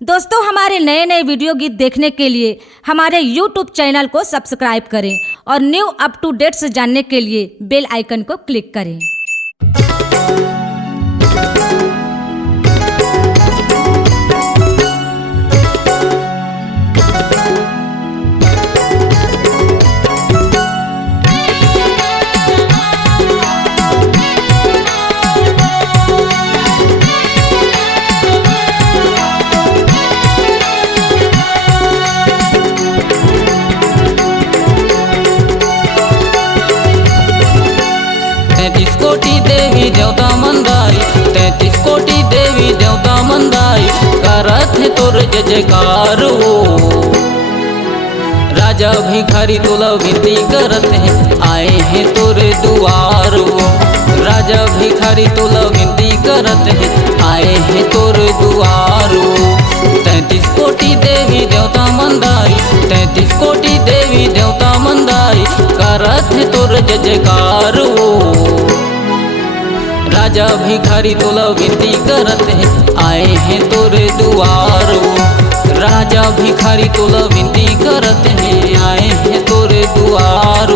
दोस्तों, हमारे नए नए वीडियो गीत देखने के लिए हमारे YouTube चैनल को सब्सक्राइब करें और न्यू अप टू डेट्स जानने के लिए बेल आइकन को क्लिक करें। देवी देवता मंदाई 33 कोटि देवी देवता मंदाई करत है तोर जय जयकार वो राजा भिखारी तोला विनती करत है आए हैं तोरे दुआर वो राजा भिखारी तोला विनती करत है आए हैं तोरे दुआर वो 33 कोटि देवी देवता मंदाई 33 कोटि देवी देवता मंदाई करत है तोर जय जयकार वो राजा भिखारी तोला विनती करत है आए हैं तोरे दुआर राजा भिखारी तोला विनती करत है आए हैं तोरे दुआर।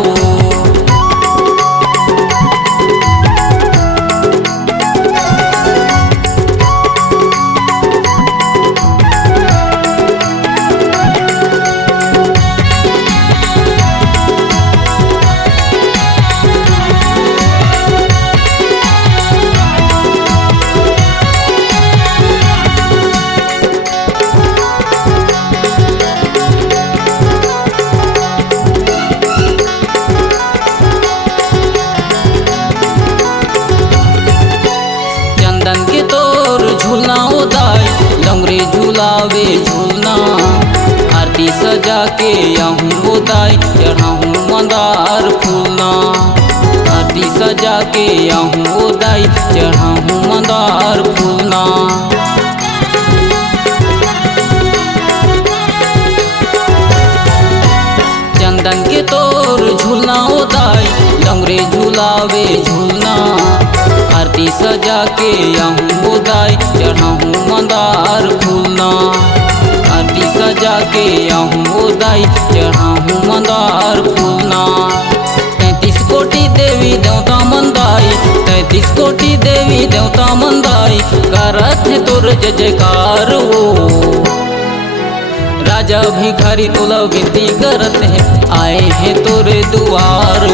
चंदन के तोर झूलना उदाई लंगरे झूलावे झूलना आरती सजा के यहूँ उदाई चढ़ाऊँ मंदार फूलना आरती सजा के यहूँ उदाई चढ़ाऊँ मंदार फूलना। चंदन के तोर झूलना उदाई लंगरे झूलावे झूलना आरती सजा के यहूँ उदाई चढ़ाऊँ मंदार फूलना आरती सजा के यहूँ उदाई चढ़ाऊँ मंदार फूलना। 33 कोटि देवी देवता मंदाई 33 कोटि देवी देवता मंदाई करत है तोर जय जयकार वो राजा भिखारी तोला विनती करत है आए हैं तोरे दुआर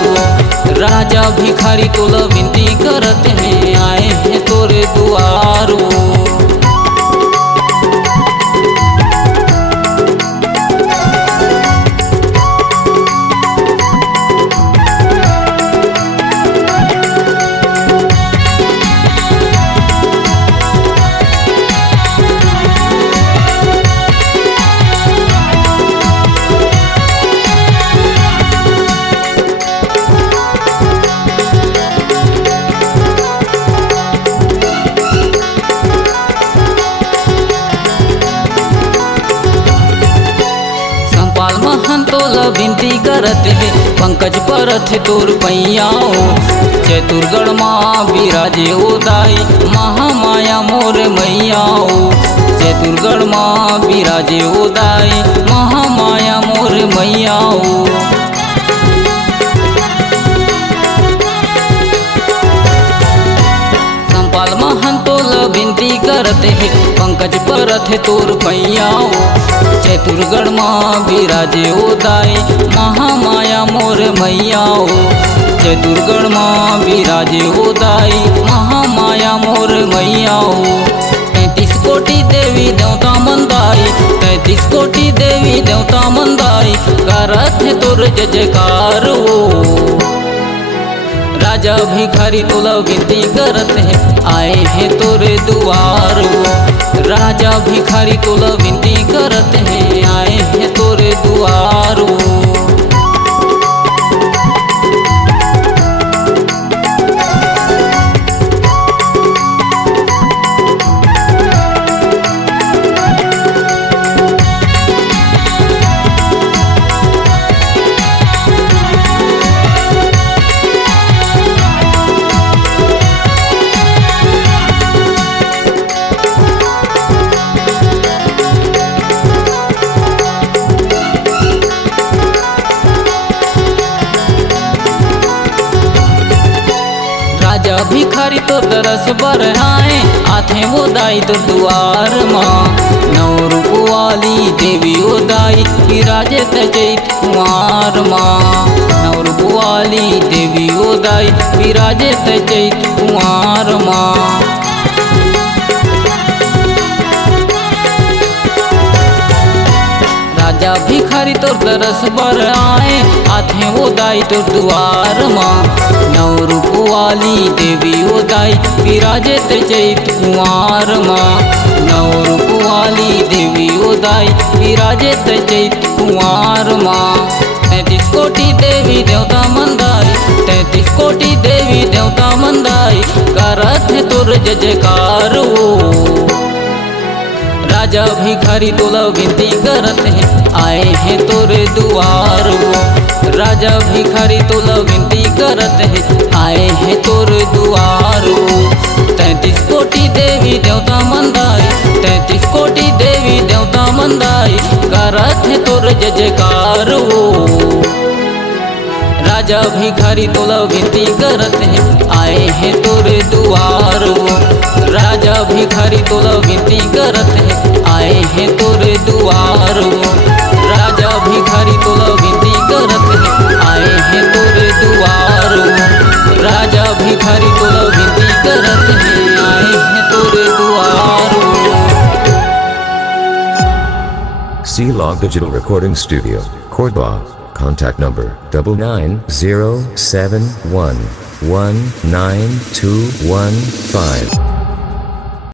राजा भिखारी तोला विनती करत है आए हैं तोरे दुआर। तोला विनती करत है पंकज परथ तोर पैयाओ चतुर्गढ़ माँ विराजे उदाई महामाया मोर मैयाओ चतुर्गढ़ माँ विराजे उदाई महामाया मोर मैयाओ। संपाल महन तोला विनती करत है पंकज परथ तोर पैयाओ चतुर्गढ़ माँ विराजे उदाई महामाया मोर मैयाओ चतुर्गढ़ माँ विराजे उदाई महामाया मोर मैयाओ। 33 कोटि देवी देवता मंदाई 33 कोटि देवी देवता मंदाई करत है तोर जय जयकार वो राजा भिखारी तोला विनती करत है आए हैं तोरे दुआर राजा भिखारी तोला विनती करत है आए हैं तोरे दुआर। तरस बरहाए आथे वो दाई तोर दुआर माँ। नौ रूप वाली देवी ओ दाई विराजे चैत कुमार माँ। नौ रूप वाली देवी ओ दाई विराजे चैत कुमार माँ। राजा भिखारी तोर तरस बरआए आथे वो दाई तोर दुआर माँ। नौ रूप वाली देवी ओ दाई विराजे चैत कुमार माँ। नौ रूप वाली देवी ओ दाई विराजे चैत कुमार माँ। 33 कोटि देवी देवता मंदाई 33 कोटि देवी देवता मंदाई करत है तोर जय जयकार वो। राजा भिखारी तोला विनती करत हैं आए हैं तोरे दुआर वो। राजा भिखारी तोला विनती करत हैं आए हैं तोरे दुआर वो। 33 कोटि देवी देवता मंदाई 33 कोटि देवी देवता मंदाई करत है तोर जय जयकार वो। राजा भिखारी तोला विनती करत हैं आए हैं तोरे दुआर वो। राजा भिखारी तोला विनती करत हैं आए हैं तोरे दुआर वो। राजा भिखारी तोला विनती करत हैं आए हैं तोरे दुआर वो। राजा भिखारी तोला विनती करत हैं आए हैं तोरे दुआर वो। C-Log Digital Recording Studio, Cordoba. Contact number 99071192115.